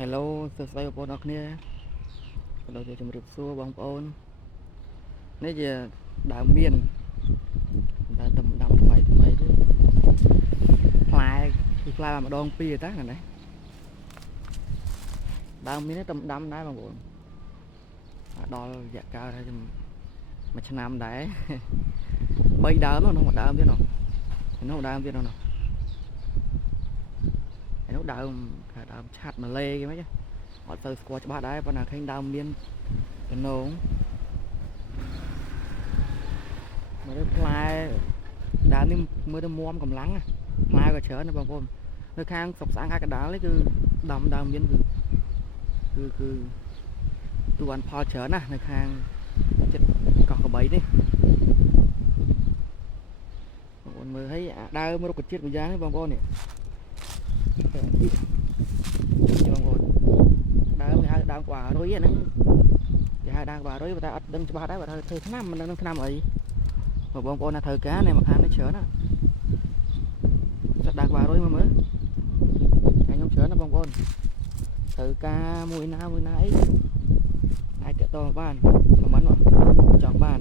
Hello សួស្តីបងប្អូនអរគ្នាក៏ដូចជាជំរាបសួរបងប្អូននេះជាដើមមៀនតែតំដាំថ្មីទេផ្លែគឺផ្លែម្ដងពីរតាណាដើមមៀននេះតំដាំដែរបងប្អូនដល់រយៈកាលហើយមួយឆ្នាំដែរ3ដើមនោះមួយដើមទៀតនោះដើមទៀតនោះដើមឆាត់ម៉ាឡេគេមិនអត់ទៅស្គាល់ច្បាស់ដែរប៉ុន្តែឃើញដើមមានតំណងមើលផ្លែដើមនេះមើលទៅមាំកម្លាំងផ្លែក៏ច្រើនណាបងប្អូននៅខាងស្រុកស្អាងខេត្តកណ្ដាលនេះគឺដើមមានគឺទូអានផលច្រើនណាស់នៅខាងចិត្តកោះកបីនេះបងប្អូនមើលឲ្យដើមរុក្ខជាតិមួយយ៉ាងនេះបងប្អូននេះបងប្អូនដើមគេហៅដើមក្បាលរុយហ្នឹងគេហៅដើមក្បាលរុយតែអត់ដឹងច្បាស់ដែរបើថាធ្វើឆ្នាំមិនដឹងឆ្នាំអីបងប្អូនណាត្រូវការនេះមកខាងនេះច្រើនណាដើមក្បាលរុយមើលខ្ញុំច្រើនណាបងប្អូនត្រូវការមួយណាអីអាចតតបានខមមិនចង់បាន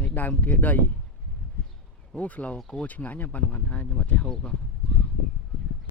នេះដើមគាដីអូស្លូគោឆ្ងាញ់ប៉ុន្តែខ្ញុំអត់ចេះហូប